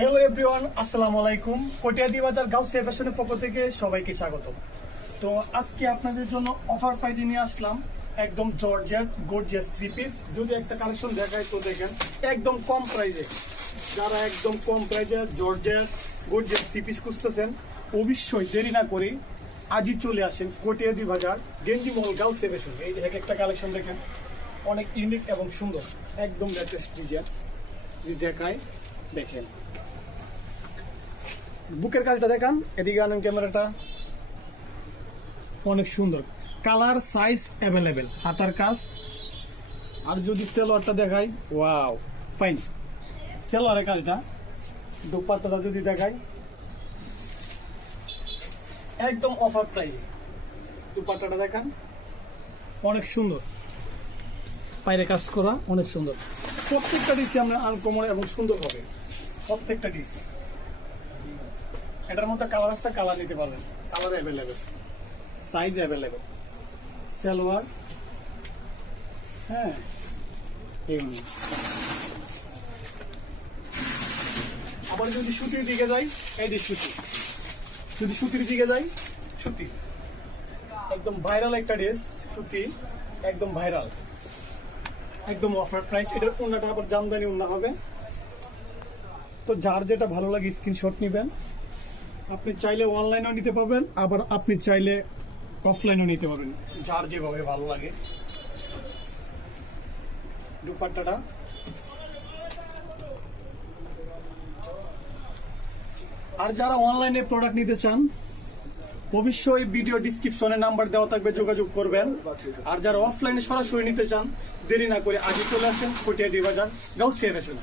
Hello everyone, আসসালামু আলাইকুম। কটিয়াদি বাজার গাউসিয়া ফ্যাশনের পক্ষ থেকে সবাইকে স্বাগত। তো আজকে আপনাদের জন্য অফার প্রাইজে নিয়ে আসলাম একদম জর্জেট গর্জিয়াস থ্রি পিস। যদি একটা কালেকশন দেখায় তো দেখেন একদম কম প্রাইজে। যারা একদম কম প্রাইজে জর্জেট গর্জিয়াস থ্রি পিস খুঁজতেছেন অবশ্যই দেরি না করে আজই চলে আসেন কটিয়াদি বাজার গেঞ্জি মহল গাউসিয়া ফ্যাশন। এই এক একটা কালেকশন দেখেন অনেক ইউনিক এবং সুন্দর, একদম লেটেস্ট ডিজাইন। যদি দেখায় দেখেন বুকের কাজটা দেখান, এদিকে আনেন ক্যামেরাটা। অনেক সুন্দর কালার সাইজ অ্যাভেলেবেল, হাতার কাজ। আর যদি সেলোয়ারটা দেখাই, ওয়াও ফাইন সেলোয়ারের কাজটা। দুপাট্টাটা যদি দেখাই একদম অফার প্রাইস। দুপাট্টাটা দেখান অনেক সুন্দর, বাইরে কাজ করা অনেক সুন্দর। প্রত্যেকটা ডিসি আমরা আনকমন এবং সুন্দর হবে প্রত্যেকটা ডিস। এটার মধ্যে কালার আছে, কালার নিতে পারবেন, colour available, size available. Salwar হ্যাঁ আবার যদি সুতির দিকে যাই, এই যে সুতি, যদি সুতির দিকে যাই, সুতি একদম ভাইরাল একটা ড্রেস, সুতি একদম ভাইরাল, একদম অফার প্রাইস। এটার ওন্নাটা আবার জামদানি ওন্না হবে। তো যার যেটা ভালো লাগে স্ক্রিনশট নেবেন। আপনি চাইলে অনলাইনেও নিতে পারবেন, আবার আপনি চাইলে অফলাইনেও নিতে পারবেন, যার যেভাবে ভালো লাগে। দুপাট্টাটা আর যারা অনলাইনে প্রোডাক্ট নিতে চান অবশ্যই ভিডিও ডিসক্রিপশনে নাম্বার দেওয়া থাকবে, যোগাযোগ করবেন। আর যারা অফলাইনে সরাসরি নিতে চান দেরি না করে আজই চলে আসেন কটিয়াদি বাজার গাউসিয়া ফ্যাশনে।